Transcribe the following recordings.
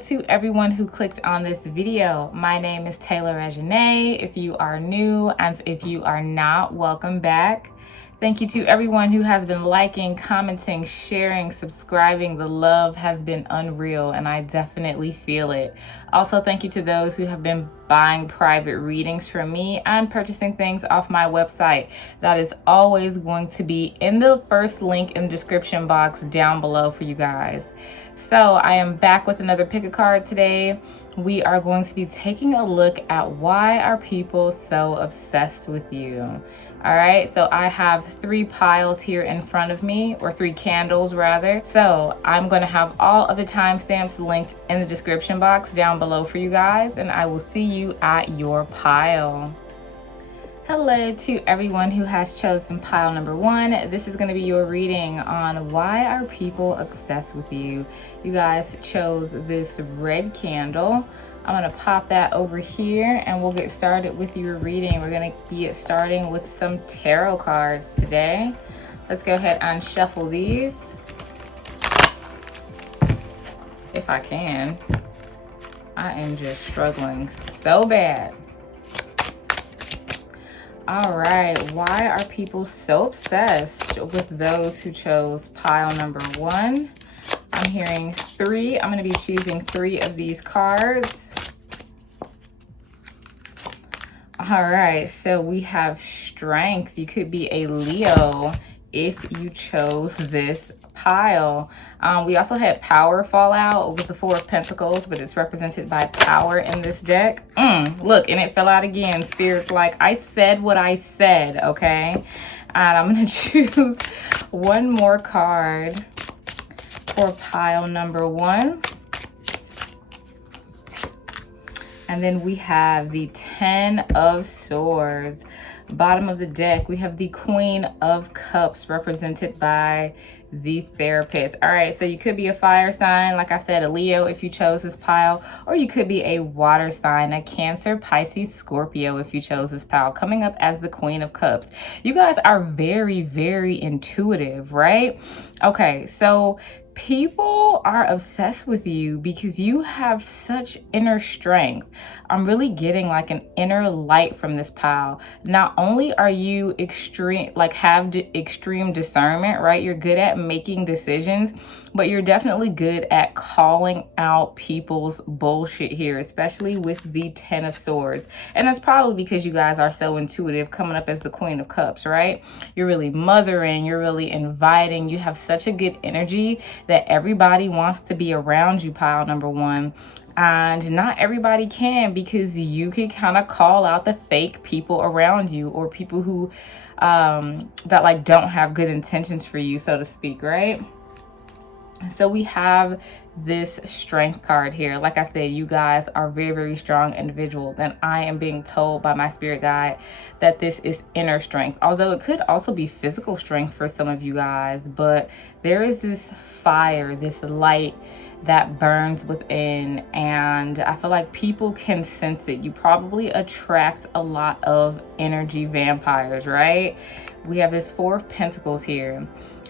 to everyone who clicked on this video. My name is TayRB. If you are new and if you are not, welcome back. Thank you to everyone who has been liking, commenting, sharing, subscribing. The love has been unreal and I definitely feel it. Also, thank you to those who have been buying private readings from me and purchasing things off my website. That is always going to be in the first link in the description box down below for you guys. So I am back with another pick a card today. We are going to be taking a look at why are people so obsessed with you. All right, so I have 3 piles here in front of me, or 3 candles rather. So I'm going to have all of the timestamps linked in the description box down below for you guys, and I will see you at your pile. Hello to everyone who has chosen pile number 1. This is going to be your reading on why are people obsessed with you. You guys chose this red candle. I'm going to pop that over here and we'll get started with your reading. We're going to be starting with some tarot cards today. Let's go ahead and shuffle these. If I can. I am just struggling so bad. All right, why are people so obsessed with those who chose pile number 1? I'm hearing 3. I'm going to be choosing 3 of these cards. All right, so we have strength. You could be a Leo if you chose this pile. We also had power fallout. It was the 4 of Pentacles, but it's represented by power in this deck. Look, and it fell out again. Spirit's like, I said what I said, okay? And I'm going to choose one more card for pile number 1. And then we have the 10 of Swords. Bottom of the deck, we have the Queen of Cups represented by the Therapist. All right, so you could be a fire sign, like I said, a Leo if you chose this pile, or you could be a water sign, a Cancer, Pisces, Scorpio if you chose this pile, coming up as the Queen of Cups. You guys are very, very intuitive, right? Okay, so people are obsessed with you because you have such inner strength. I'm really getting like an inner light from this pile. Not only are you have extreme discernment, right? You're good at making decisions, but you're definitely good at calling out people's bullshit here, especially with the 10 of Swords. And that's probably because you guys are so intuitive, coming up as the Queen of Cups, right? You're really mothering, you're really inviting, you have such a good energy that everybody wants to be around you, pile number 1. And not everybody can, because you can kind of call out the fake people around you, or people who that like don't have good intentions for you, so to speak, right? So we have this strength card here. Like I said, you guys are very, very strong individuals, and I am being told by my spirit guide that this is inner strength, although it could also be physical strength for some of you guys. But there is this fire, this light that burns within, and I feel like people can sense it. You probably attract a lot of energy vampires, right? We have this 4 of Pentacles here.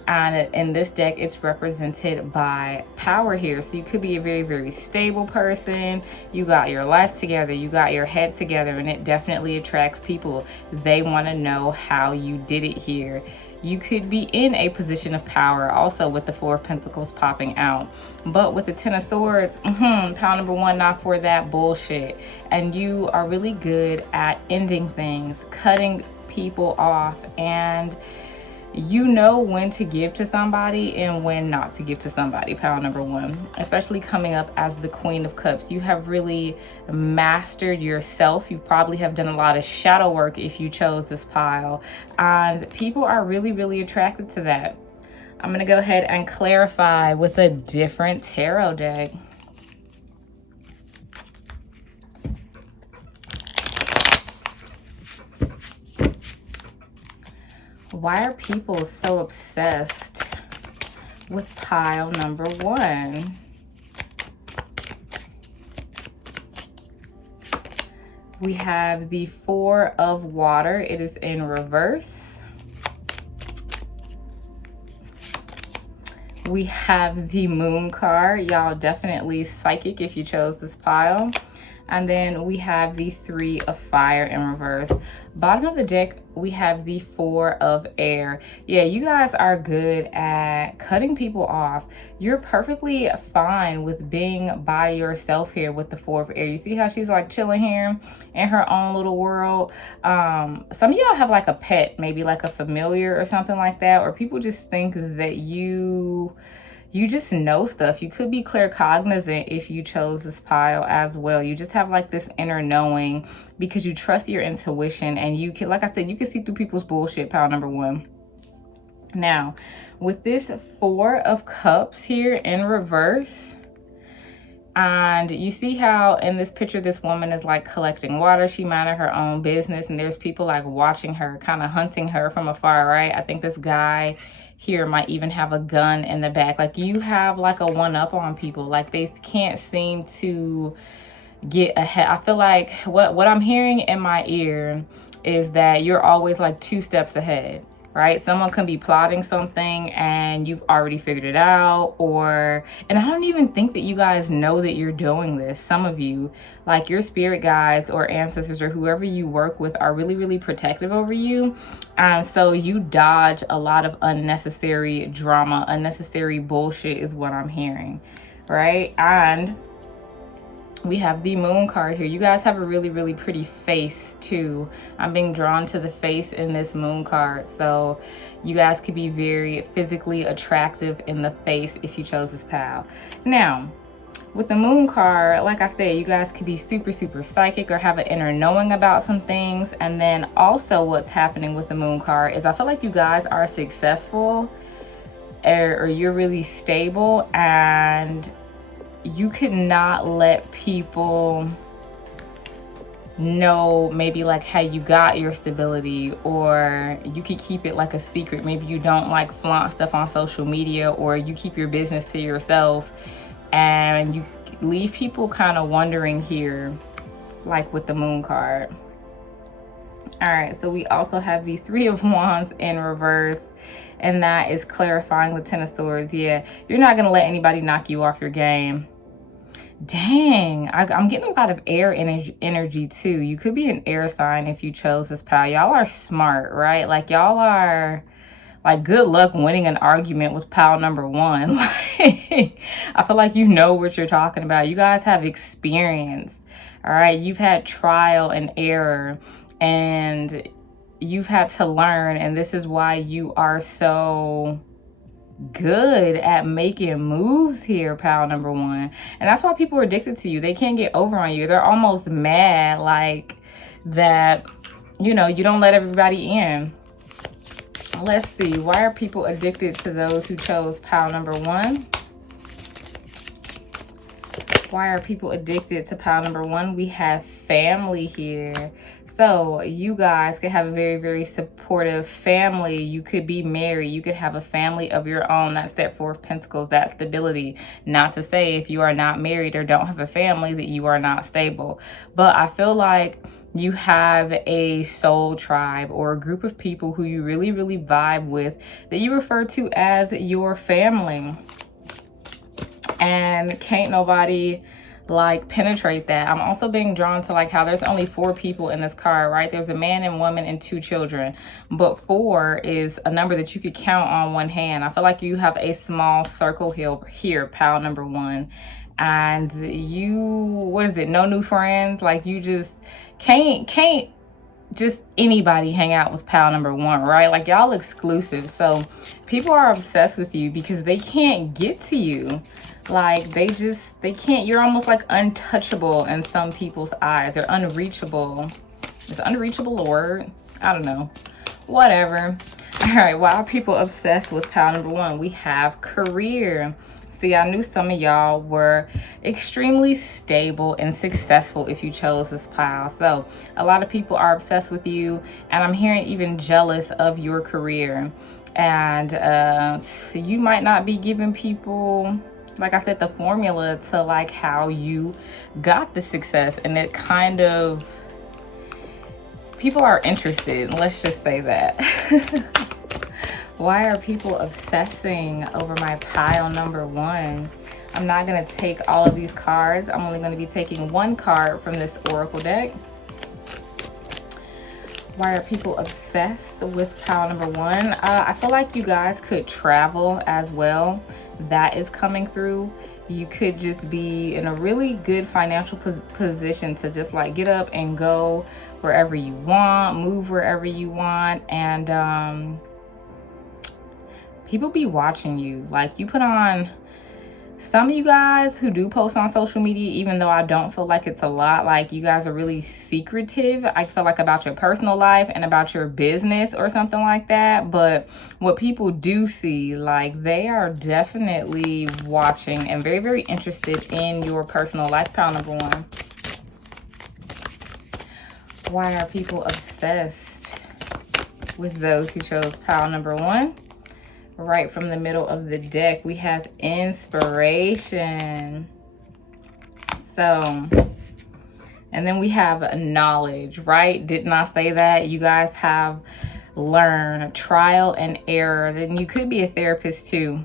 And in this deck, it's represented by power here. So you could be a very, very stable person. You got your life together. You got your head together. And it definitely attracts people. They want to know how you did it here. You could be in a position of power also with the 4 of Pentacles popping out. But with the 10 of Swords, pile number 1, not for that bullshit. And you are really good at ending things, cutting people off, and you know when to give to somebody and when not to give to somebody, pile number 1, especially coming up as the Queen of Cups. You have really mastered yourself. You probably have done a lot of shadow work if you chose this pile, and people are really, really attracted to that. I'm going to go ahead and clarify with a different tarot deck. Why are people so obsessed with pile number 1? We have the 4 of Water. It is in reverse. we have the Moon card. Y'all definitely psychic if you chose this pile. And then we have the 3 of Fire in reverse. Bottom of the deck, we have the 4 of Air. Yeah, you guys are good at cutting people off. You're perfectly fine with being by yourself here with the 4 of Air. You see how she's like chilling here in her own little world? Some of y'all have like a pet, maybe like a familiar or something like that, or people just think that you just know stuff. You could be claircognizant if you chose this pile as well. You just have like this inner knowing because you trust your intuition, and you can, like I said, you can see through people's bullshit, pile number 1. Now, with this 4 of Cups here in reverse, and you see how in this picture this woman is like collecting water. She minded her own business, and there's people like watching her, kind of hunting her from afar, right? I think this guy here might even have a gun in the back. Like, you have like a one-up on people. Like, they can't seem to get ahead. I feel like what I'm hearing in my ear is that you're always like 2 steps ahead, right? Someone can be plotting something and you've already figured it out, and I don't even think that you guys know that you're doing this. Some of you, like your spirit guides or ancestors or whoever you work with, are really, really protective over you. And so you dodge a lot of unnecessary drama, unnecessary bullshit is what I'm hearing, right? And we have the Moon card here. You guys have a really, really pretty face too. I'm being drawn to the face in this Moon card. So you guys could be very physically attractive in the face if you chose this pile. Now, with the Moon card, like I said, you guys could be super, super psychic or have an inner knowing about some things. And then also what's happening with the Moon card is I feel like you guys are successful, or you're really stable, and you could not let people know maybe like how you got your stability, or you could keep it like a secret. Maybe you don't like flaunt stuff on social media, or you keep your business to yourself, and you leave people kind of wondering here, like with the Moon card. All right, so we also have the 3 of Wands in reverse, and that is clarifying the 10 of Swords. Yeah, you're not gonna let anybody knock you off your game. Dang, I'm getting a lot of air energy too. You could be an air sign if you chose this pile. Y'all are smart, right? Like, y'all are like, good luck winning an argument with pile number 1. Like, I feel like you know what you're talking about. You guys have experience, all right? You've had trial and error, and you've had to learn, and this is why you are so good at making moves here, pile number 1. And that's why people are addicted to you. They can't get over on you. They're almost mad, like, that, you know, you don't let everybody in. Let's see, why are people addicted to those who chose pile number 1? Why are people addicted to pile number 1? We have family here. So you guys could have a very, very supportive family. You could be married. You could have a family of your own. That's that 4 of Pentacles, that stability. Not to say if you are not married or don't have a family that you are not stable. But I feel like you have a soul tribe or a group of people who you really, really vibe with that you refer to as your family. And can't nobody like penetrate that. I'm also being drawn to like how there's only 4 people in this card, right? There's a man and woman and 2 children, but 4 is a number that you could count on one hand. I feel like you have a small circle here, pile number 1, and you, what is it, no new friends? Like, you just can't just anybody hang out with pile number 1, right? Like, y'all exclusive. So people are obsessed with you because they can't get to you. Like, they can't. You're almost like untouchable in some people's eyes, or unreachable. Is unreachable a word? I don't know. Whatever. All right, why are people obsessed with pile number 1? We have career. See, I knew some of y'all were extremely stable and successful if you chose this pile. So a lot of people are obsessed with you, and I'm hearing even jealous of your career. And so you might not be giving people, like I said, the formula to like how you got the success, and it kind of, people are interested, let's just say that. Why are people obsessing over my pile number 1? I'm not going to take all of these cards. I'm only going to be taking one card from this oracle deck. Why are people obsessed with pile number 1? I feel like you guys could travel as well. That is coming through. You could just be in a really good financial position to just like get up and go wherever you want, move wherever you want, and people be watching you. Like, you put on, some of you guys who do post on social media, even though I don't feel like it's a lot, like you guys are really secretive, I feel like, about your personal life and about your business or something like that. But what people do see, like, they are definitely watching and very, very interested in your personal life. Pile number 1. Why are people obsessed with those who chose pile number 1? Right from the middle of the deck, we have inspiration. So, and then we have knowledge, right? Didn't I say that? You guys have learned trial and error. Then you could be a therapist too.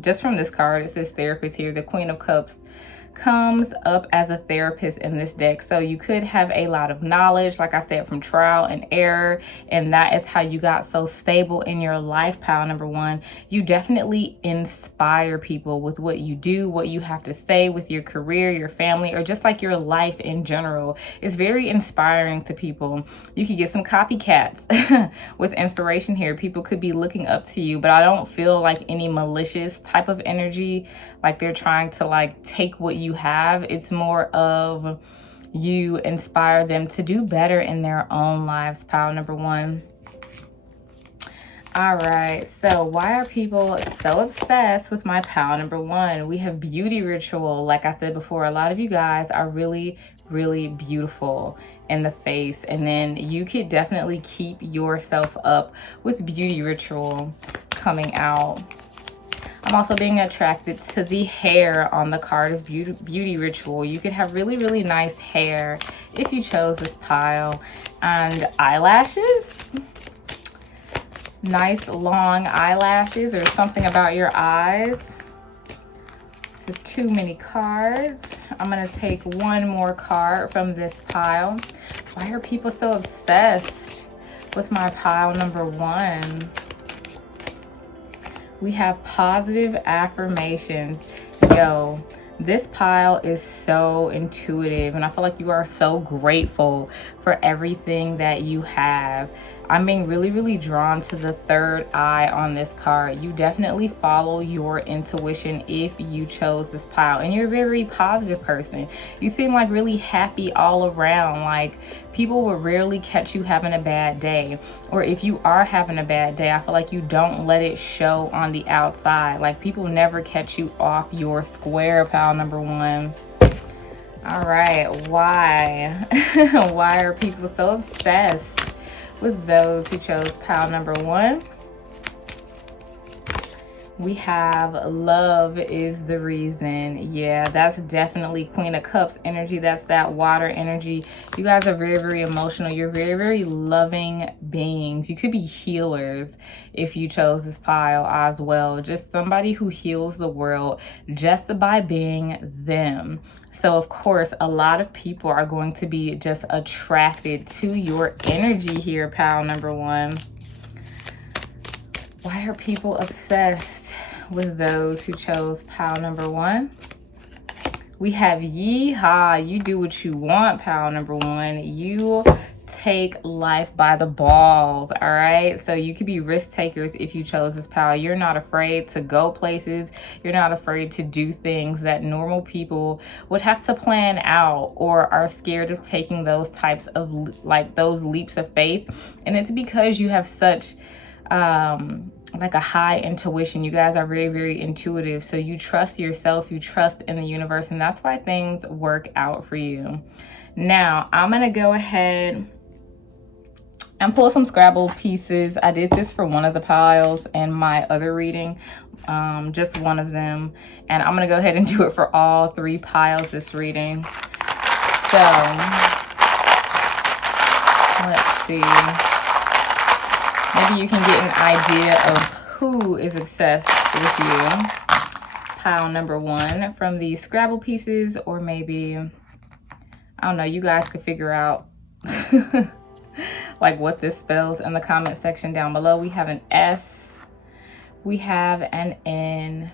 Just from this card, it says therapist here. The Queen of Cups comes up as a therapist in this deck. So you could have a lot of knowledge, like I said, from trial and error, and that is how you got so stable in your life. Pile number 1. You definitely inspire people with what you do, what you have to say, with your career, your family, or just like your life in general. It's very inspiring to people. You could get some copycats with inspiration here. People could be looking up to you, but I don't feel like any malicious type of energy, like they're trying to like take what you have. It's more of you inspire them to do better in their own lives. Pile number 1. All right, so why are people so obsessed with my pile number 1? We have beauty ritual. Like I said before, a lot of you guys are really, really beautiful in the face, and then you could definitely keep yourself up with beauty ritual coming out. I'm also being attracted to the hair on the card of beauty ritual. You could have really, really nice hair if you chose this pile. And eyelashes. Nice long eyelashes, or something about your eyes. This is too many cards. I'm going to take one more card from this pile. Why are people so obsessed with my pile number 1? We have positive affirmations. Yo, this pile is so intuitive, and I feel like you are so grateful for everything that you have. I'm being really, really drawn to the third eye on this card. You definitely follow your intuition if you chose this pile, and you're a very positive person. You seem like really happy all around. Like, people will rarely catch you having a bad day, or if you are having a bad day, I feel like you don't let it show on the outside. Like, people never catch you off your square. Pile number 1. All right, why? Why are people so obsessed with those who chose pile number 1? We have love is the reason. Yeah, that's definitely Queen of Cups energy. That's that water energy. You guys are very, very emotional. You're very, very loving beings. You could be healers if you chose this pile as well. Just somebody who heals the world just by being them. So of course, a lot of people are going to be just attracted to your energy here, pile number 1. Why are people obsessed with those who chose pile number 1? We have yeehaw. You do what you want, pile number 1. You take life by the balls, all right? So you could be risk takers if you chose this pile. You're not afraid to go places. You're not afraid to do things that normal people would have to plan out, or are scared of taking those types of, like, those leaps of faith. And it's because you have such like a high intuition. You guys are very, very intuitive. So you trust yourself, you trust in the universe, and that's why things work out for you. Now, I'm gonna go ahead and pull some Scrabble pieces. I did this for one of the piles in my other reading, just one of them. And I'm gonna go ahead and do it for all 3 piles this reading. So, let's see. Maybe you can get an idea of who is obsessed with you? Pile number one from the Scrabble pieces, or maybe, I don't know, you guys could figure out like what this spells in the comment section down below. We have an S, we have an N,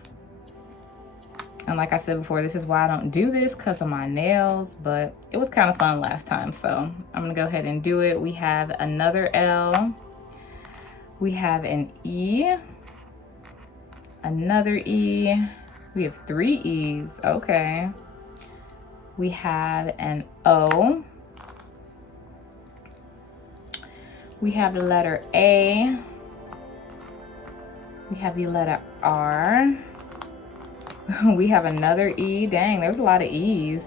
and like I said before, this is why I don't do this, because of my nails, but it was kind of fun last time, so I'm gonna go ahead and do it. We have another L, we have an E, another E, we have 3 E's, okay. We have an O, we have the letter A, we have the letter R, we have another E. Dang, there's a lot of E's.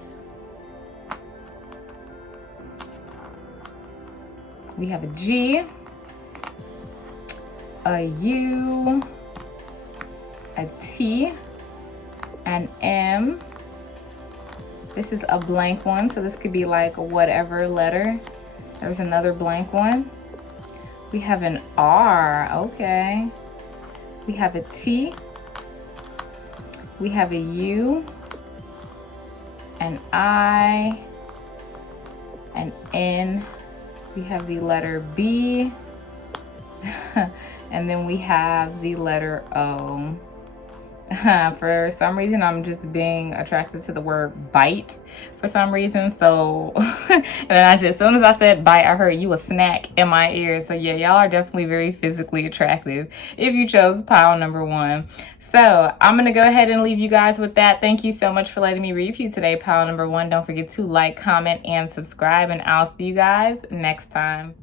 We have a G, a U, a T, an M. This is a blank one, so this could be like whatever letter. There's another blank one. We have an R, okay. We have a T, we have a U, an I, an N, we have the letter B, and then we have the letter O. For some reason, I'm just being attracted to the word bite for some reason. So, and then as soon as I said bite, I heard you a snack in my ear. So yeah, y'all are definitely very physically attractive if you chose pile number one. So I'm going to go ahead and leave you guys with that. Thank you so much for letting me read for you today, pile number one. Don't forget to like, comment, and subscribe, and I'll see you guys next time.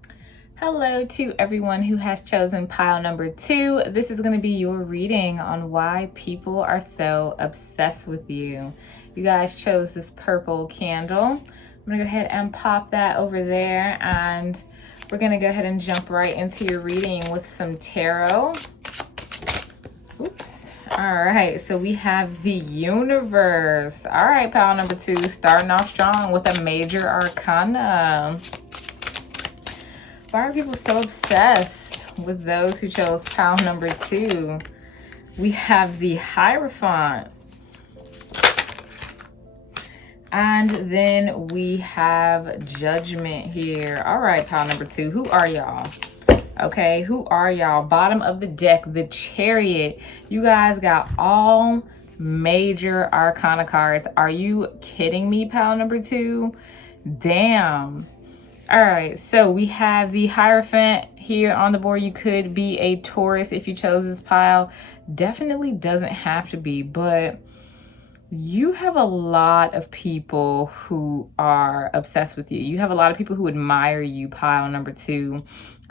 Hello to everyone who has chosen pile number two. This is going to be your reading on why people are so obsessed with you. You guys chose this purple candle. I'm going to go ahead and pop that over there, and we're going to go ahead and jump right into your reading with some tarot. Oops. All right, so we have the universe. All right, pile number two, starting off strong with a major arcana. Why are people so obsessed with those who chose pile number two? We have the Hierophant. And then we have Judgment here. All right, pile number two, who are y'all? Okay, who are y'all? Bottom of the deck, the Chariot. You guys got all major arcana cards. Are you kidding me, pile number two? Damn. All right, so we have the Hierophant here on the board. You could be a Taurus if you chose this pile. Definitely doesn't have to be, but you have a lot of people who are obsessed with you. You have a lot of people who admire you, pile number two.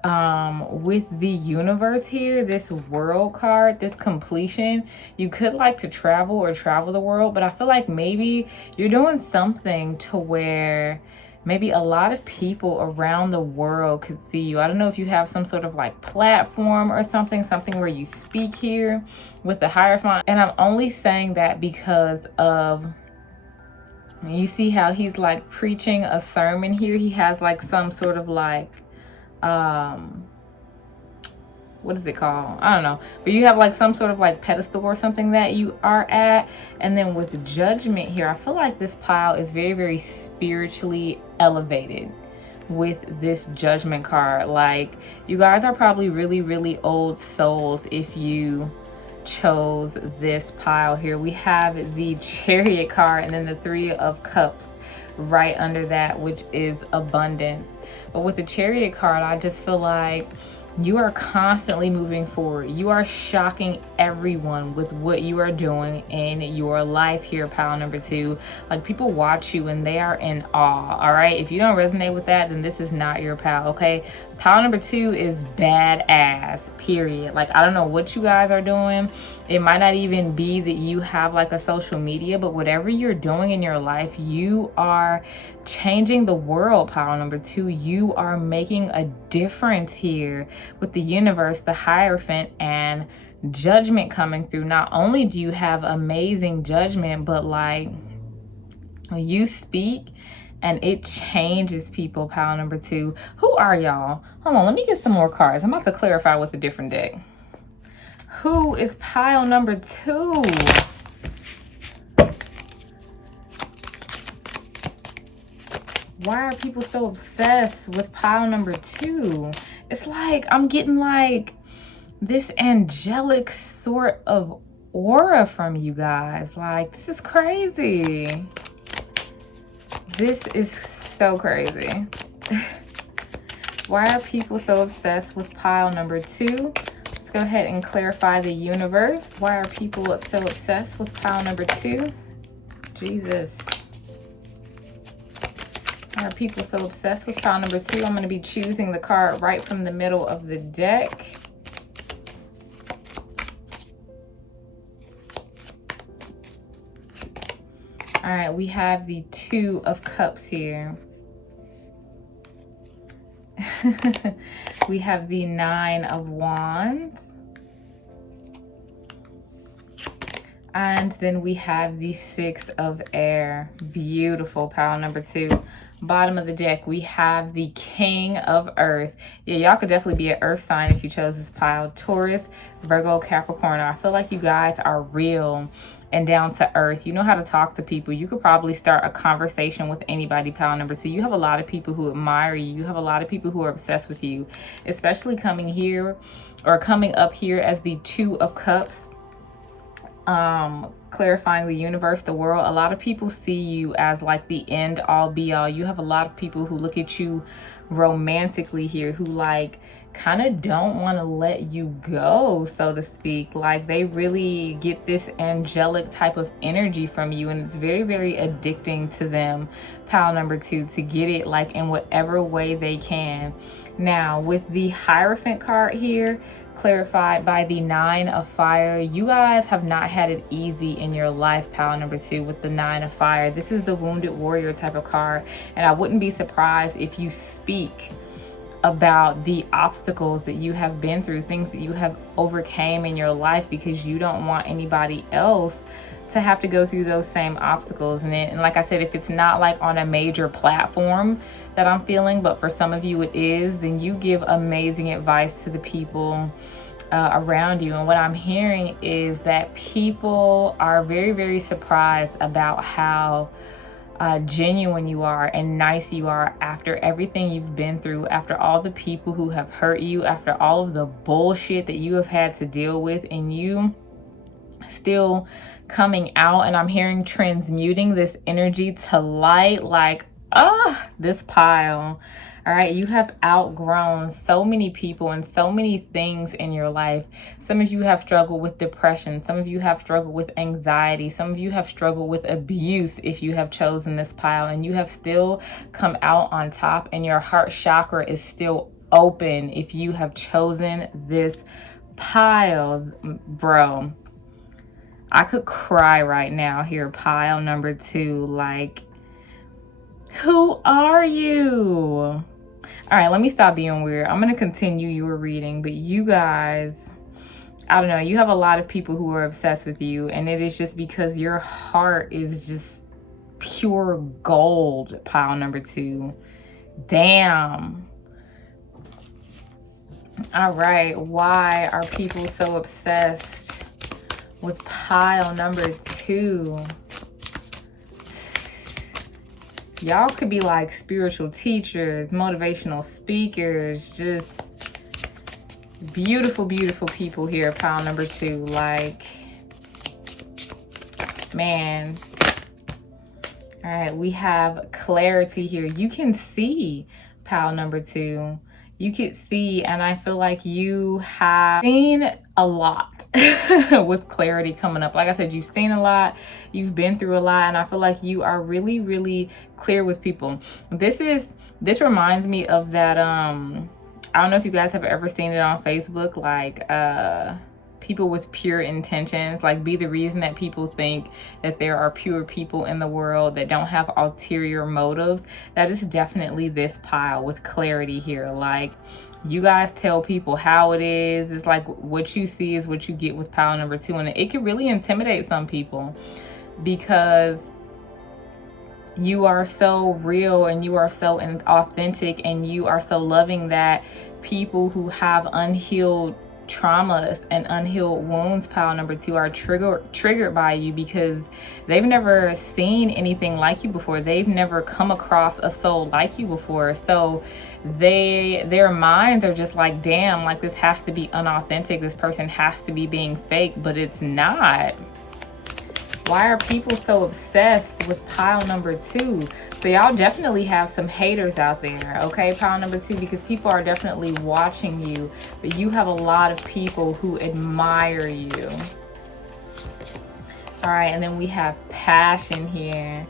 With the universe here, this world card, this completion, you could like to travel or travel the world, but I feel like maybe you're doing something to where maybe a lot of people around the world could see you. I don't know if you have some sort of like platform or something where you speak here with the Hierophant. And I'm only saying that because of, you see how he's like preaching a sermon here. He has like some sort of like, what is it called? I don't know. But you have like some sort of like pedestal or something that you are at. And then with Judgment here, I feel like this pile is very, very spiritually elevated with this Judgment card. Like, you guys are probably really, really old souls if you chose this pile here. We have the Chariot card and then the 3 of Cups right under that, which is abundance. But with the Chariot card, I just feel like you are constantly moving forward. You are shocking everyone with what you are doing in your life here, pile number two. Like, people watch you and they are in awe, all right? If you don't resonate with that, then this is not your pile, okay? Pile number two is badass, period. Like, I don't know what you guys are doing. It might not even be that you have like a social media, but whatever you're doing in your life, you are changing the world, pile number two. You are making a difference here with the universe, the Hierophant, and Judgment coming through. Not only do you have amazing judgment, but like, you speak and it changes people, pile number two. Who are y'all? Hold on, let me get some more cards. I'm about to clarify with a different deck. Who is pile number 2? Why are people so obsessed with pile number 2? It's like I'm getting like this angelic sort of aura from you guys. Like, this is crazy. This is so crazy. Why are people so obsessed with pile number 2? Let's go ahead and clarify the universe. Why are people so obsessed with pile number 2? Jesus. Why are people so obsessed with pile number 2? I'm going to be choosing the card right from the middle of the deck. All right, we have the 2 of Cups here. We have the 9 of Wands. And then we have the 6 of Air. Beautiful, pile number 2. Bottom of the deck, we have the King of Earth. Yeah, y'all could definitely be an earth sign if you chose this pile. Taurus, Virgo, Capricorn. I feel like you guys are real and down to earth. You know how to talk to people. You could probably start a conversation with anybody, pile number 2. You have a lot of people who admire you. You have a lot of people who are obsessed with you, especially coming here or coming up here as the 2 of Cups. Clarifying the universe, the world. A lot of people see you as like the end all be all. You have a lot of people who look at you romantically here, who like kind of don't want to let you go, so to speak. Like, they really get this angelic type of energy from you, and it's very, very addicting to them, pile number 2, to get it like in whatever way they can. Now, with the Hierophant card here, clarified by the 9 of Fire, you guys have not had it easy in your life, pile number 2, with the 9 of Fire. This is the Wounded Warrior type of card, and I wouldn't be surprised if you speak about the obstacles that you have been through, things that you have overcame in your life, because you don't want anybody else to have to go through those same obstacles. And like I said, if it's not like on a major platform that I'm feeling, but for some of you it is, then you give amazing advice to the people around you. And what I'm hearing is that people are very, very surprised about how genuine you are and nice you are after everything you've been through, after all the people who have hurt you, after all of the bullshit that you have had to deal with, and you still coming out. And I'm hearing transmuting this energy to light, like, this pile. All right, you have outgrown so many people and so many things in your life. Some of you have struggled with depression. Some of you have struggled with anxiety. Some of you have struggled with abuse if you have chosen this pile, and you have still come out on top, and your heart chakra is still open if you have chosen this pile. Bro, I could cry right now here, pile number 2. Like, who are you? All right, let me stop being weird. I'm going to continue your reading, but you guys, I don't know, you have a lot of people who are obsessed with you, and it is just because your heart is just pure gold, pile number 2. Damn. All right, why are people so obsessed with pile number 2? Y'all could be like spiritual teachers, motivational speakers, just beautiful, beautiful people here, pile number 2. Like, man. All right, we have clarity here. You can see, pile number 2. You can see, and I feel like you have seen a lot with clarity coming up. Like I said, you've seen a lot, you've been through a lot, and I feel like you are really, really clear with people. This reminds me of that, I don't know if you guys have ever seen it on Facebook, like people with pure intentions. Like, be the reason that people think that there are pure people in the world that don't have ulterior motives. That is definitely this pile with clarity here. Like, you guys tell people how it is. It's like what you see is what you get with pile number 2, and it can really intimidate some people because you are so real and you are so authentic and you are so loving that people who have unhealed traumas and unhealed wounds, pile number 2, are triggered by you because they've never seen anything like you before. They've never come across a soul like you before. So their minds are just like, damn, like this has to be unauthentic. This person has to be being fake, but it's not. Why are people so obsessed with pile number 2? So y'all definitely have some haters out there, okay, pile number 2, because people are definitely watching you, but you have a lot of people who admire you. All right, and then we have passion here.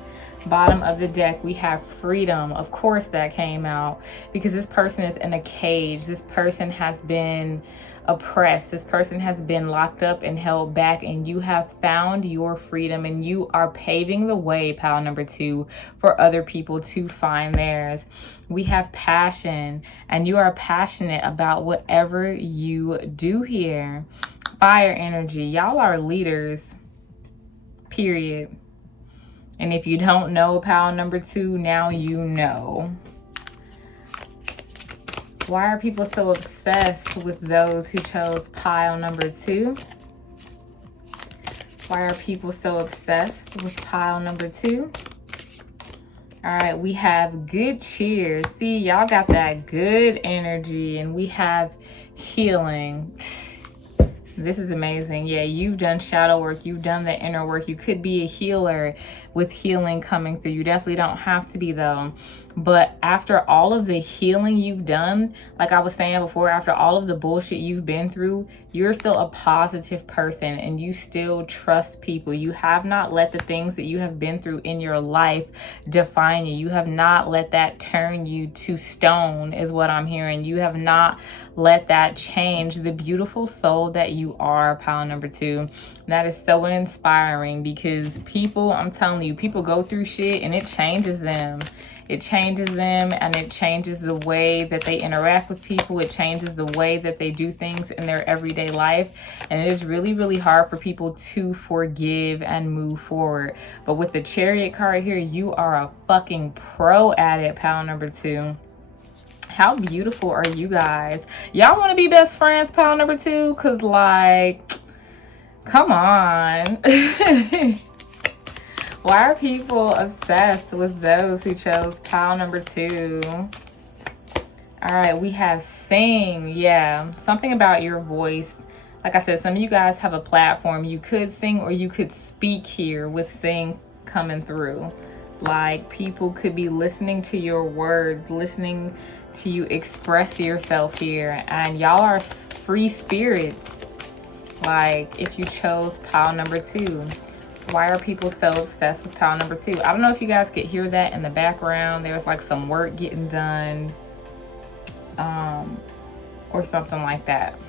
Bottom of the deck, we have freedom. Of course that came out because this person is in a cage. This person has been oppressed. This person has been locked up and held back, and you have found your freedom, and you are paving the way, pile number 2, for other people to find theirs. We have passion, and you are passionate about whatever you do here. Fire energy. Y'all are leaders, period. And if you don't know pile number 2, now you know. Why are people so obsessed with those who chose pile number 2? Why are people so obsessed with pile number 2? All right, we have good cheer. See, y'all got that good energy, and we have healing. This is amazing. Yeah, you've done shadow work. You've done the inner work. You could be a healer with healing coming through. You definitely don't have to be, though. But after all of the healing you've done, like I was saying before, after all of the bullshit you've been through, you're still a positive person and you still trust people. You have not let the things that you have been through in your life define you. You have not let that turn you to stone, is what I'm hearing. You have not let that change the beautiful soul that you are, pile number 2. That is so inspiring because people, I'm telling you, people go through shit and it changes them. It changes them, and it changes the way that they interact with people. It changes the way that they do things in their everyday life. And it is really, really hard for people to forgive and move forward. But with the Chariot card here, you are a fucking pro at it, pile number 2. How beautiful are you guys? Y'all want to be best friends, pile number 2? Because, like, come on. Why are people obsessed with those who chose pile number 2? All right, we have sing. Yeah, something about your voice. Like I said, some of you guys have a platform. You could sing or you could speak here with sing coming through. Like, people could be listening to your words, listening to you express yourself here. And y'all are free spirits. Like, if you chose pile number 2. Why are people so obsessed with pile number 2? I don't know if you guys could hear that in the background. There was like some work getting done, or something like that.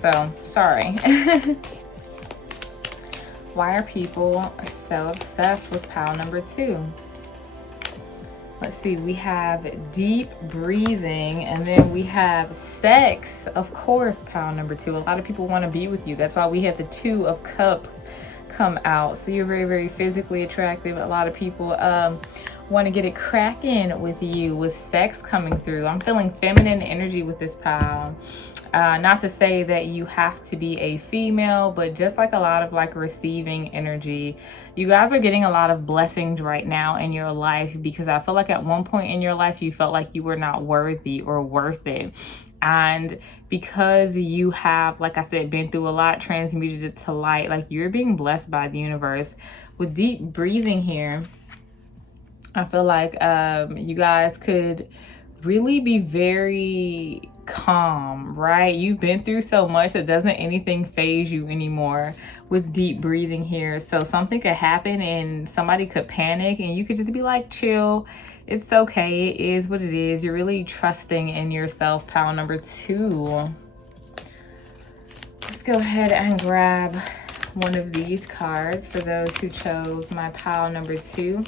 So, sorry. Why are people so obsessed with pile number 2? Let's see, we have deep breathing, and then we have sex. Of course, pile number 2. A lot of people want to be with you. That's why we have the 2 of cups come out. So you're very, very physically attractive. A lot of people want to get it cracking with you with sex coming through. I'm feeling feminine energy with this pile. Not to say that you have to be a female, but just like a lot of like receiving energy. You guys are getting a lot of blessings right now in your life, because I feel like at one point in your life you felt like you were not worthy or worth it. And because you have, like I said, been through a lot, transmuted it to light, like you're being blessed by the universe. With deep breathing here, I feel like you guys could really be very calm, right? You've been through so much that doesn't anything phase you anymore with deep breathing here. So something could happen and somebody could panic and you could just be like, chill. It's okay. It is what it is. You're really trusting in yourself, pile number 2. Let's go ahead and grab one of these cards for those who chose my pile number 2.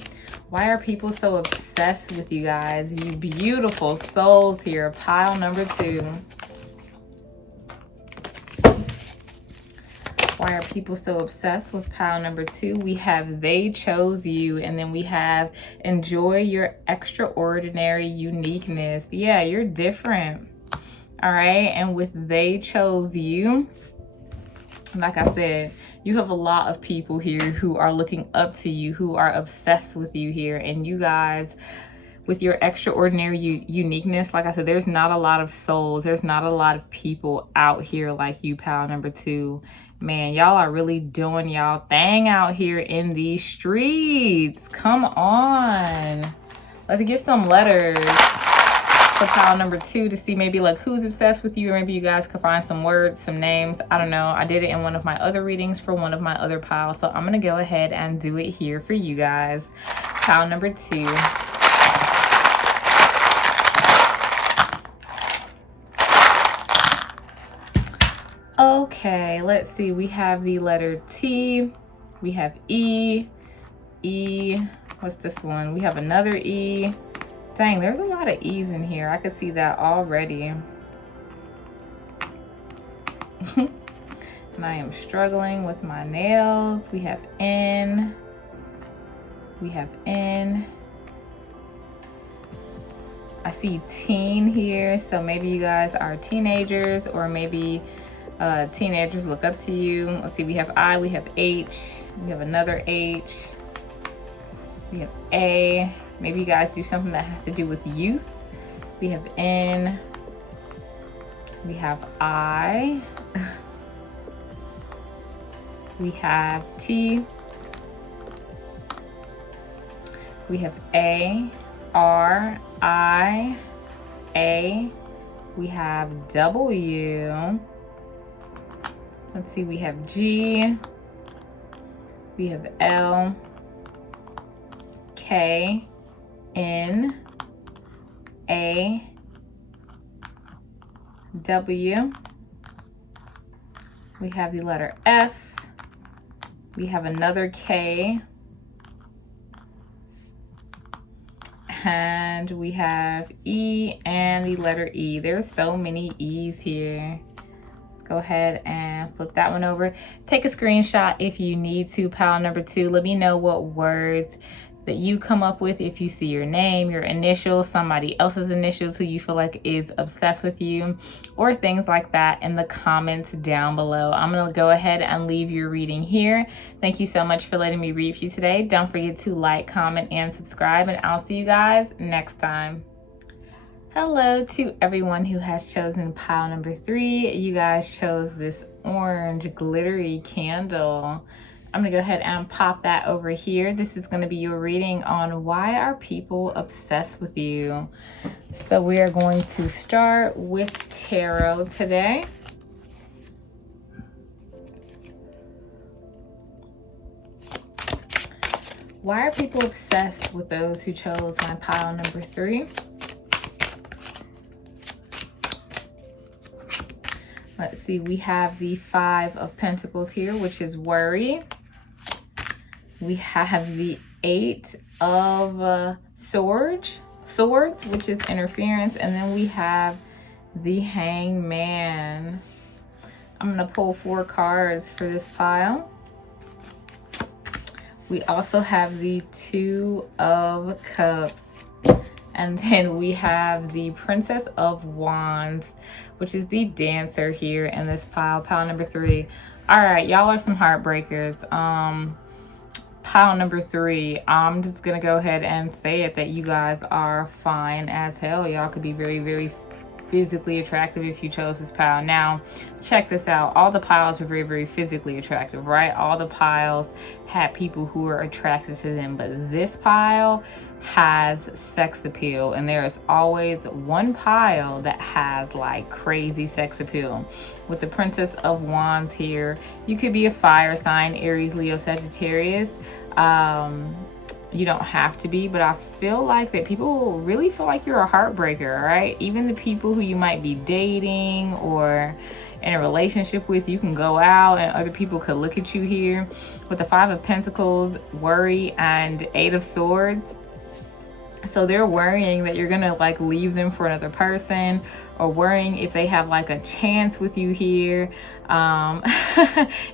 Why are people so obsessed with you guys? You beautiful souls here, pile number 2. Why are people so obsessed with pile number 2? We have they chose you, and then we have enjoy your extraordinary uniqueness. Yeah, you're different. All right, and with they chose you, like I said, you have a lot of people here who are looking up to you, who are obsessed with you here. And you guys, with your extraordinary uniqueness, like I said, there's not a lot of souls. There's not a lot of people out here like you, pile number 2. Man, y'all are really doing y'all thing out here in these streets. Come on. Let's get some letters for pile number 2 to see maybe like who's obsessed with you, or maybe you guys could find some words, some names. I don't know. I did it in one of my other readings for one of my other piles, so I'm gonna go ahead and do it here for you guys. Pile number 2. Okay, let's see. We have the letter T. We have E. What's this one? We have another E. Dang, there's a lot of E's in here. I could see that already. And I am struggling with my nails. We have N. We have N. I see teen here. So maybe you guys are teenagers, or maybe teenagers look up to you. Let's see. We have I. We have H. We have another H. We have A. Maybe you guys do something that has to do with youth. We have N. We have I. We have T. We have A, R, I, A. We have W. Let's see, we have G. We have L, K, N, A, W. We have the letter F. We have another K. And we have E and the letter E. There's so many E's here. Let's go ahead and flip that one over. Take a screenshot if you need to, pile number 2. Let me know what words that you come up with. If you see your name, your initials, somebody else's initials who you feel like is obsessed with you, or things like that, in the comments down below. I'm gonna go ahead and leave your reading here. Thank you so much for letting me read for you today. Don't forget to like, comment, and subscribe, and I'll see you guys next time. Hello to everyone who has chosen pile number 3. You guys chose this orange glittery candle. I'm gonna go ahead and pop that over here. This is gonna be your reading on why are people obsessed with you. So we are going to start with tarot today. Why are people obsessed with those who chose my pile number 3? Let's see, we have the 5 of Pentacles here, which is worry. We have the 8 of swords, which is interference. And then we have the Hangman. I'm going to pull 4 cards for this pile. We also have the 2 of Cups. And then we have the Princess of Wands, which is the Dancer here in this pile, pile number 3. All right, y'all are some heartbreakers. Pile number 3, I'm just gonna go ahead and say it that you guys are fine as hell. Y'all could be very, very physically attractive if you chose this pile. Now, check this out. All the piles are very, very physically attractive, right? All the piles had people who are attracted to them, but this pile has sex appeal, and there is always one pile that has like crazy sex appeal. With the Princess of Wands here, you could be a fire sign, Aries, Leo, Sagittarius. You don't have to be, but I feel like that people really feel like you're a heartbreaker, all right? Even the people who you might be dating or in a relationship with, you can go out and other people could look at you here. With the 5 of Pentacles, worry, and 8 of Swords. So they're worrying that you're gonna like leave them for another person, or worrying if they have like a chance with you here.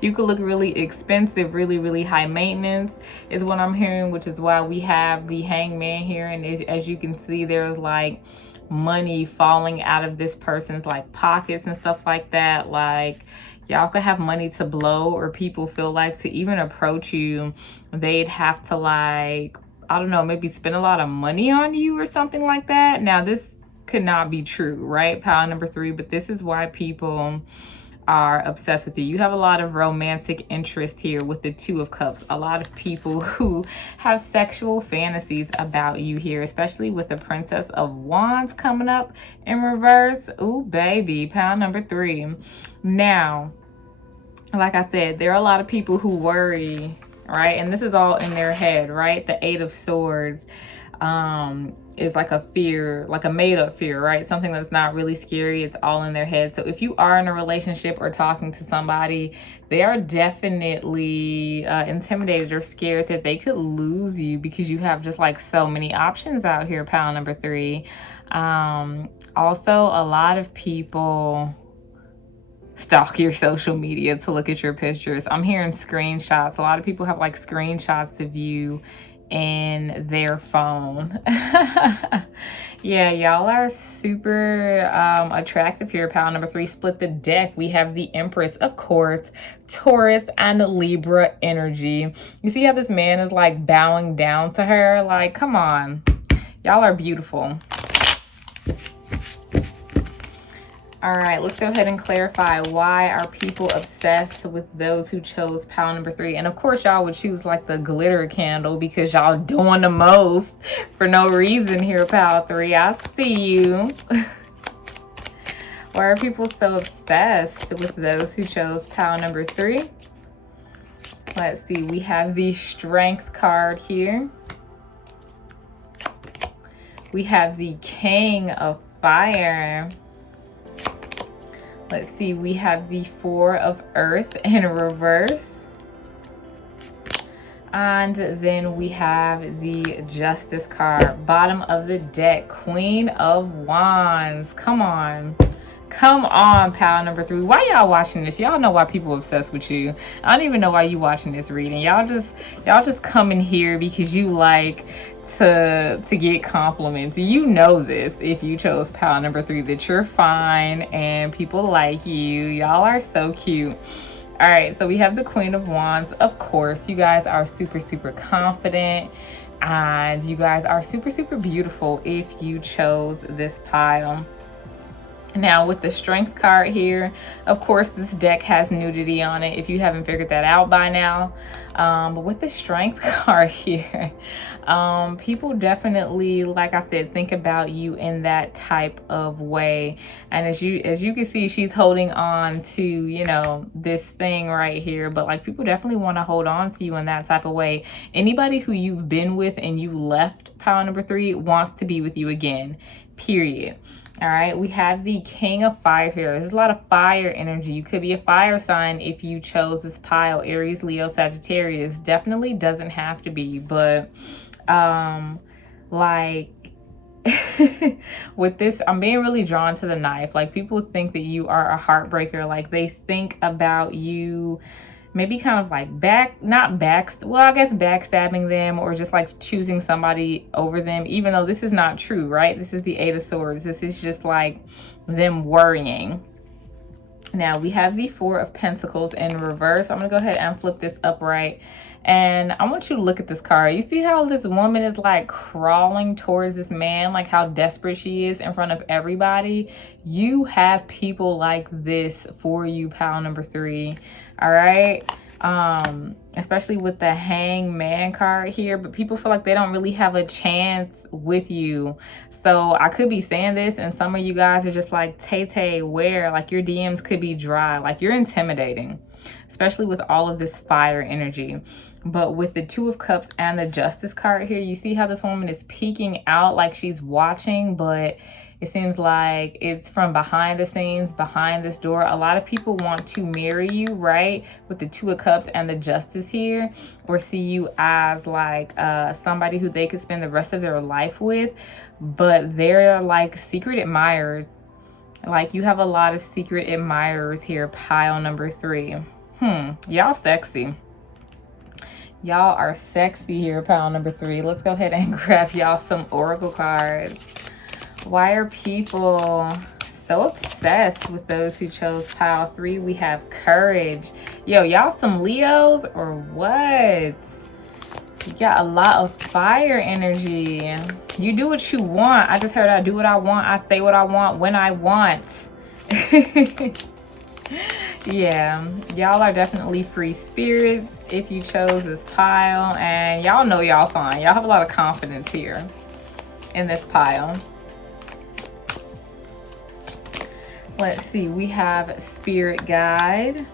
You could look really expensive, really, really high maintenance is what I'm hearing, which is why we have the Hangman here. And as you can see, there's like money falling out of this person's like pockets and stuff like that. Like, y'all could have money to blow, or people feel like to even approach you, they'd have to like, I don't know, maybe spend a lot of money on you or something like that. Now, this could not be true, right? Pile number 3, but this is why people are obsessed with you. You have a lot of romantic interest here with the 2 of Cups. A lot of people who have sexual fantasies about you here, especially with the Princess of Wands coming up in reverse. Ooh, baby, pile number 3. Now, like I said, there are a lot of people who worry, right? And this is all in their head, right? The 8 of Swords is like a fear, like a made-up fear, right? Something that's not really scary. It's all in their head. So if you are in a relationship or talking to somebody, they are definitely intimidated or scared that they could lose you because you have just like so many options out here, pile number 3. Also, a lot of people stalk your social media to look at your pictures. I'm hearing screenshots. A lot of people have like screenshots of you in their phone. Yeah, y'all are super attractive here, pile number 3. Split the deck. We have the Empress, of course, Taurus and Libra energy. You see how this man is like bowing down to her? Like, come on, y'all are beautiful. All right, let's go ahead and clarify, why are people obsessed with those who chose pile number 3? And of course, y'all would choose like the glitter candle because y'all doing the most for no reason here, pile 3. I see you. Why are people so obsessed with those who chose pile number 3? Let's see, we have the Strength card here. We have the King of Fire. Let's see, we have the 4 of Earth in reverse. And then we have the Justice card. Bottom of the deck, Queen of Wands. Come on. Come on, pile number 3. Why y'all watching this? Y'all know why people are obsessed with you. I don't even know why you watching this reading. Y'all just coming here because you like to get compliments. You know this, if you chose pile number 3, that you're fine and people like you. Y'all are so cute. All right, so we have the Queen of Wands. Of course, you guys are super, super confident, and you guys are super, super beautiful if you chose this pile. Now, with the Strength card here, of course, this deck has nudity on it, if you haven't figured that out by now. But with the Strength card here, people definitely, like I said, think about you in that type of way. And as you can see, she's holding on to, you know, this thing right here. But like, people definitely want to hold on to you in that type of way. Anybody who you've been with and you left, pile number 3, wants to be with you again, period. All right, we have the King of Fire here. There's a lot of fire energy. You could be a fire sign if you chose this pile. Aries, Leo, Sagittarius. Definitely doesn't have to be, but like with this, I'm being really drawn to the knife. Like, people think that you are a heartbreaker. Like, they think about you maybe kind of like backstabbing them, or just like choosing somebody over them, even though this is not true, right? This is the 8 of Swords. This is just like them worrying. Now we have the 4 of Pentacles in reverse. I'm gonna go ahead and flip this upright, and I want you to look at this card. You see how this woman is like crawling towards this man, like how desperate she is in front of everybody? You have people like this for you, pile number 3. All right, especially with the Hangman card here, but people feel like they don't really have a chance with you. So I could be saying this, and some of you guys are just like, Tay, where? Like, your DMs could be dry. Like, you're intimidating, especially with all of this fire energy. But with the 2 of Cups and the Justice card here, you see how this woman is peeking out like she's watching, but it seems like it's from behind the scenes, behind this door. A lot of people want to marry you, right? With the 2 of Cups and the Justice here, or see you as like somebody who they could spend the rest of their life with, but they're like secret admirers. Like, you have a lot of secret admirers here, pile number 3. Y'all sexy. Y'all are sexy here, pile number 3. Let's go ahead and grab y'all some oracle cards. Why are people so obsessed with those who chose pile 3? We have courage. Yo, y'all some Leos or what? You got a lot of fire energy. You do what you want. I just heard I do what I want. I say what I want when I want. Yeah, y'all are definitely free spirits if you chose this pile. And y'all know y'all fine. Y'all have a lot of confidence here in this pile. Let's see, we have spirit guide.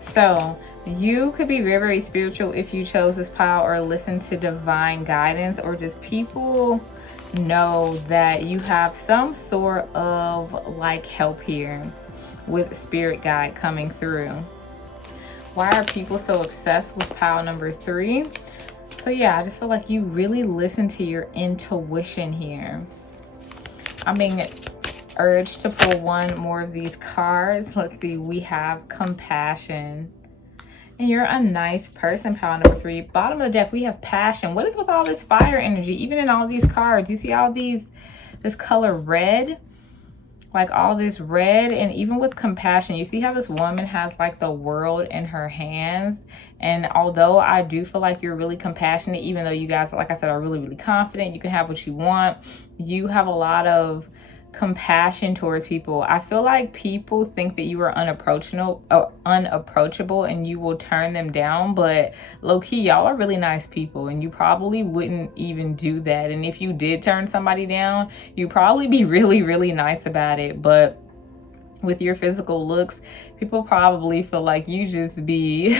So you could be very, very spiritual if you chose this pile, or listen to divine guidance, or just people know that you have some sort of like help here with spirit guide coming through. Why are people so obsessed with pile number 3? So yeah, I just feel like you really listen to your intuition here. I'm being urged to pull one more of these cards. Let's see, we have compassion. And you're a nice person, pile number 3. Bottom of the deck, we have passion. What is with all this fire energy? Even in all these cards, you see all these, this color red? Like all this red. And even with compassion, you see how this woman has like the world in her hands. And although I do feel like you're really compassionate, even though you guys, like I said, are really, really confident, you can have what you want, you have a lot of compassion towards people. I feel like people think that you are unapproachable and you will turn them down, but low-key, y'all are really nice people, and you probably wouldn't even do that. And if you did turn somebody down, you'd probably be really, really nice about it. But with your physical looks, people probably feel like you just be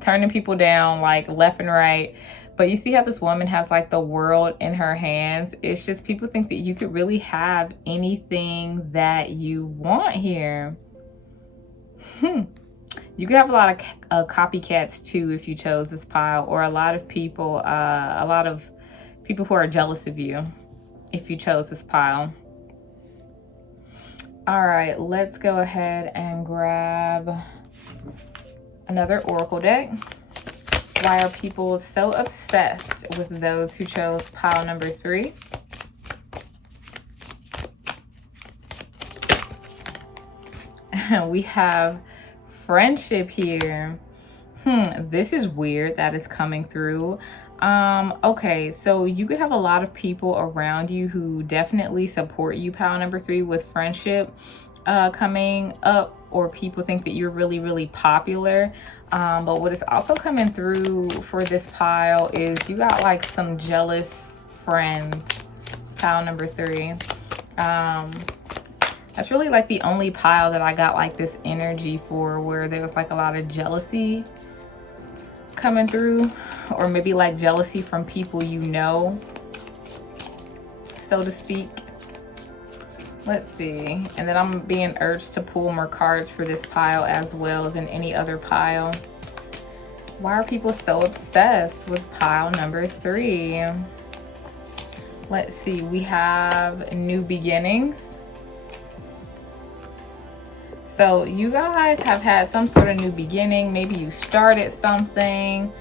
turning people down like left and right. But you see how this woman has like the world in her hands. It's just people think that you could really have anything that you want here. You could have a lot of copycats too if you chose this pile, or a lot of people who are jealous of you if you chose this pile. All right, let's go ahead and grab another oracle deck. Why are people so obsessed with those who chose pile number 3? We have friendship here. This is weird that is coming through. Okay, so you could have a lot of people around you who definitely support you, pile number 3, with friendship coming up, or people think that you're really, really popular. But what is also coming through for this pile is you got like some jealous friends, pile number 3. That's really like the only pile that I got like this energy for, where there was like a lot of jealousy coming through, or maybe like jealousy from people you know, so to speak. Let's see. And then I'm being urged to pull more cards for this pile as well as in any other pile. Why are people so obsessed with pile number 3? Let's see. We have new beginnings. So you guys have had some sort of new beginning. Maybe you started something.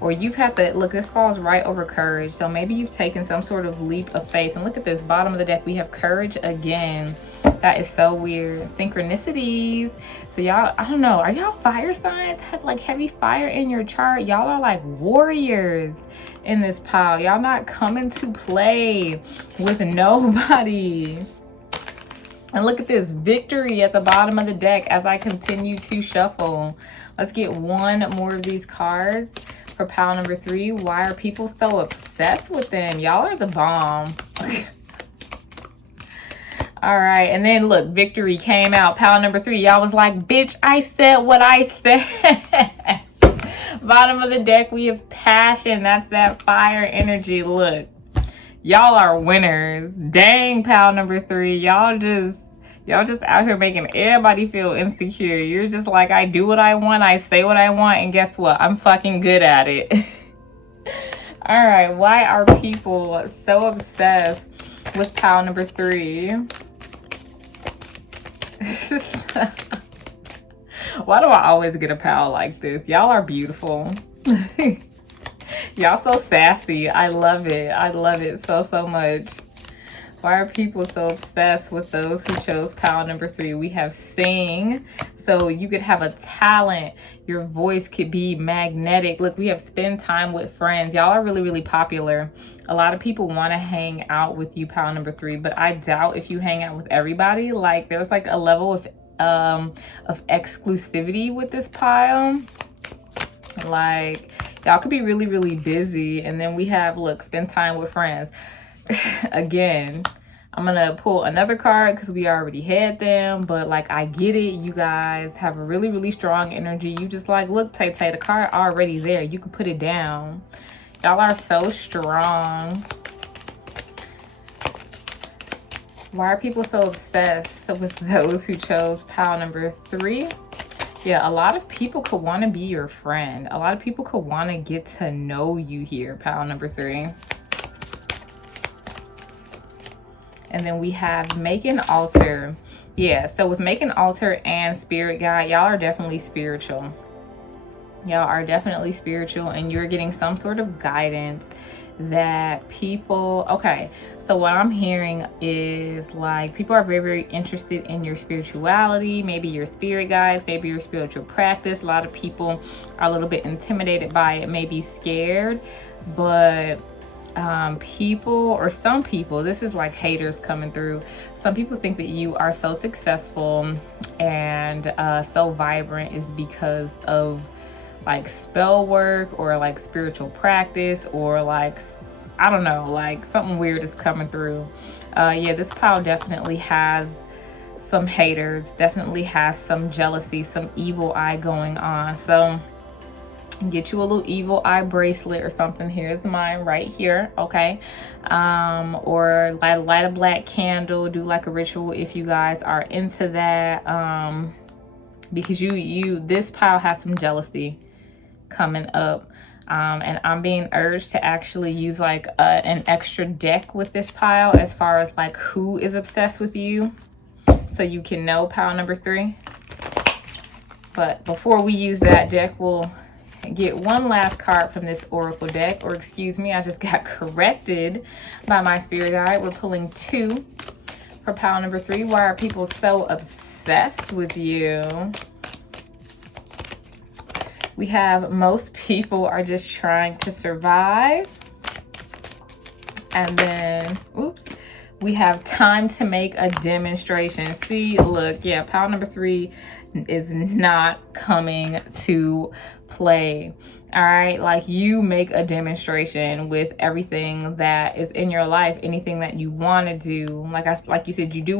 Or you've had to look, this falls right over courage. So maybe you've taken some sort of leap of faith. And look at this, bottom of the deck, we have courage again. That is so weird. Synchronicities. So y'all, I don't know, are y'all fire signs? Have like heavy fire in your chart? Y'all are like warriors in this pile. Y'all not coming to play with nobody. And look at this, victory at the bottom of the deck as I continue to shuffle. Let's get one more of these cards for pile number 3. Why are people so obsessed with them? Y'all are the bomb. All right, and then look, victory came out. Pile number 3, y'all was like, bitch, I said what I said. Bottom of the deck, we have passion. That's that fire energy. Look, y'all are winners. Dang, pile number 3, y'all just out here making everybody feel insecure. You're just like, I do what I want, I say what I want, and guess what? I'm fucking good at it. All right, why are people so obsessed with pile number 3? Why do I always get a pile like this? Y'all are beautiful. Y'all so sassy. I love it. I love it so, so much. Why are people so obsessed with those who chose pile number 3? We have sing. So you could have a talent. Your voice could be magnetic. Look, we have spend time with friends. Y'all are really, really popular. A lot of people want to hang out with you, pile number 3, but I doubt if you hang out with everybody. Like, there's like a level of exclusivity with this pile. Like, y'all could be really, really busy. And then we have, look, spend time with friends. Again, I'm gonna pull another card because we already had them, but like, I get it. You guys have a really, really strong energy. You just like, look, Tay, the card already there. You can put it down. Y'all are so strong. Why are people so obsessed with those who chose pile number 3? Yeah, a lot of people could want to be your friend. A lot of people could want to get to know you here, pile number 3. And then we have make an altar. Yeah, so with make an altar and spirit guide, y'all are definitely spiritual. Y'all are definitely spiritual, and you're getting some sort of guidance that people, okay, so what I'm hearing is like people are very, very interested in your spirituality, maybe your spirit guides, maybe your spiritual practice. A lot of people are a little bit intimidated by it, maybe scared, but people, or some people, this is like haters coming through. Some people think that you are so successful and so vibrant is because of like spell work or like spiritual practice, or like, I don't know, like something weird is coming through. Yeah, this pile definitely has some haters, definitely has some jealousy, some evil eye going on. So get you a little evil eye bracelet or something. Here's mine right here, okay? Or light a black candle, do like a ritual if you guys are into that, because this pile has some jealousy coming up, and I'm being urged to actually use like an extra deck with this pile as far as like who is obsessed with you, so you can know pile number 3. But before we use that deck, we'll get one last card from this oracle deck, or excuse me, I just got corrected by my spirit guide. We're pulling 2 for pile number 3. Why are people so obsessed with you? We have most people are just trying to survive. And then, oops, we have time to make a demonstration. See, look, yeah, pile number 3 is not coming to play. All right, like you make a demonstration with everything that is in your life, anything that you want to do. Like you said, you do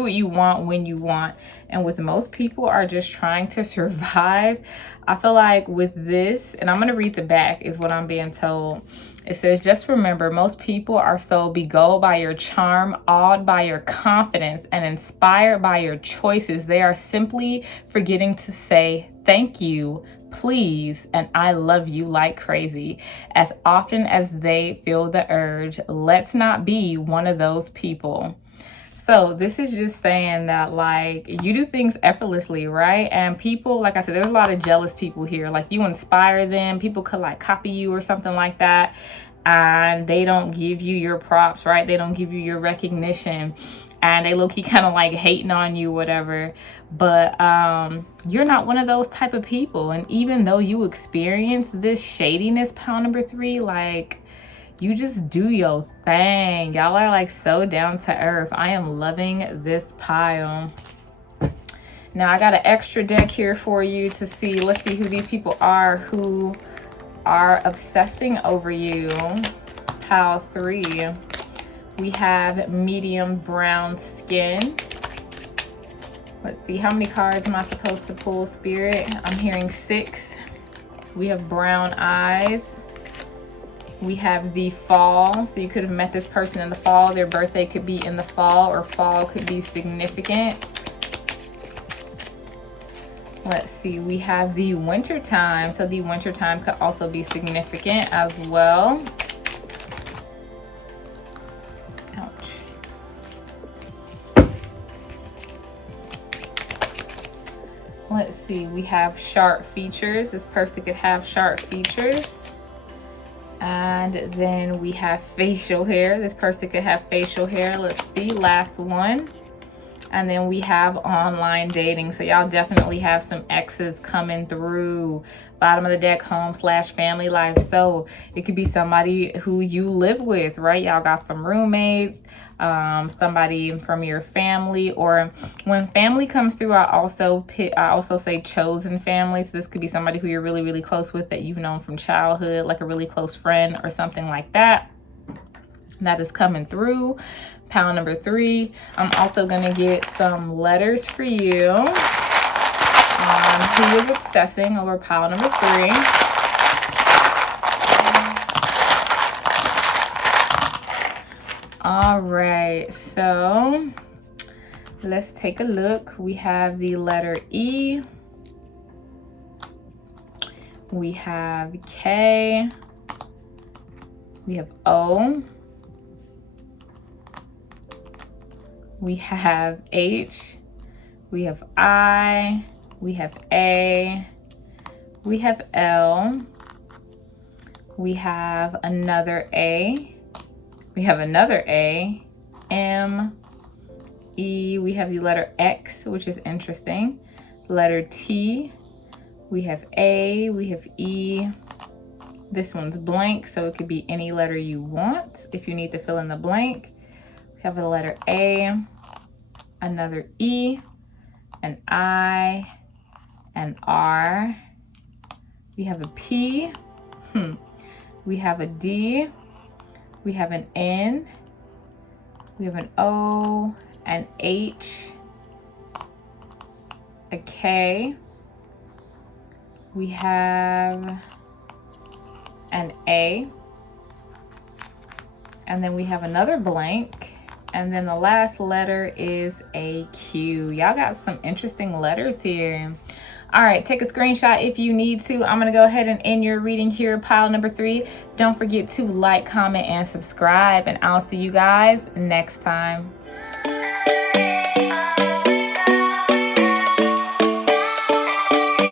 what you want when you want. And with most people are just trying to survive. I feel like with this, and I'm going to read the back is what I'm being told. It says, just remember, most people are so beguiled by your charm, awed by your confidence, and inspired by your choices. They are simply forgetting to say thank you, please, and I love you like crazy. As often as they feel the urge, let's not be one of those people. So this is just saying that like you do things effortlessly, right? And people, like I said, there's a lot of jealous people here. Like you inspire them. People could like copy you or something like that, and they don't give you your props, right? They don't give you your recognition, and they low-key kind of like hating on you, whatever. But you're not one of those type of people. And even though you experience this shadiness, pile number 3, like you just do your thing. Y'all are like so down to earth. I am loving this pile. Now I got an extra deck here for you to see. Let's see who these people are who are obsessing over you. Pile 3. We have medium brown skin. Let's see, how many cards am I supposed to pull, Spirit? I'm hearing 6. We have brown eyes. We have the fall. So you could have met this person in the fall. Their birthday could be in the fall, or fall could be significant. Let's see, we have the winter time. So the winter time could also be significant as well. Ouch. Let's see, we have sharp features. This person could have sharp features. And then we have facial hair. This person could have facial hair. Let's see, last one. And then we have online dating. So y'all definitely have some exes coming through. Bottom of the deck, home/family life. So it could be somebody who you live with, right? Y'all got some roommates, somebody from your family, or when family comes through, I also say chosen family. So this could be somebody who you're really, really close with that you've known from childhood, like a really close friend or something like that. That is coming through. Pile number 3. I'm also gonna get some letters for you. Who is obsessing over pile number 3? All right, so let's take a look. We have the letter E. We have K. We have O. We have H, we have I, we have A, we have L, we have another A, we have another A, M, E, we have the letter X, which is interesting, letter T, we have A, we have E. This one's blank, so it could be any letter you want if you need to fill in the blank. We have a letter A, another E, an I, an R. We have a P. We have a D. We have an N. We have an O, an H, a K. We have an A. And then we have another blank. And then the last letter is a Q. Y'all got some interesting letters here. All right, take a screenshot if you need to. I'm gonna go ahead and end your reading here, pile number 3. Don't forget to like, comment, and subscribe, and I'll see you guys next time.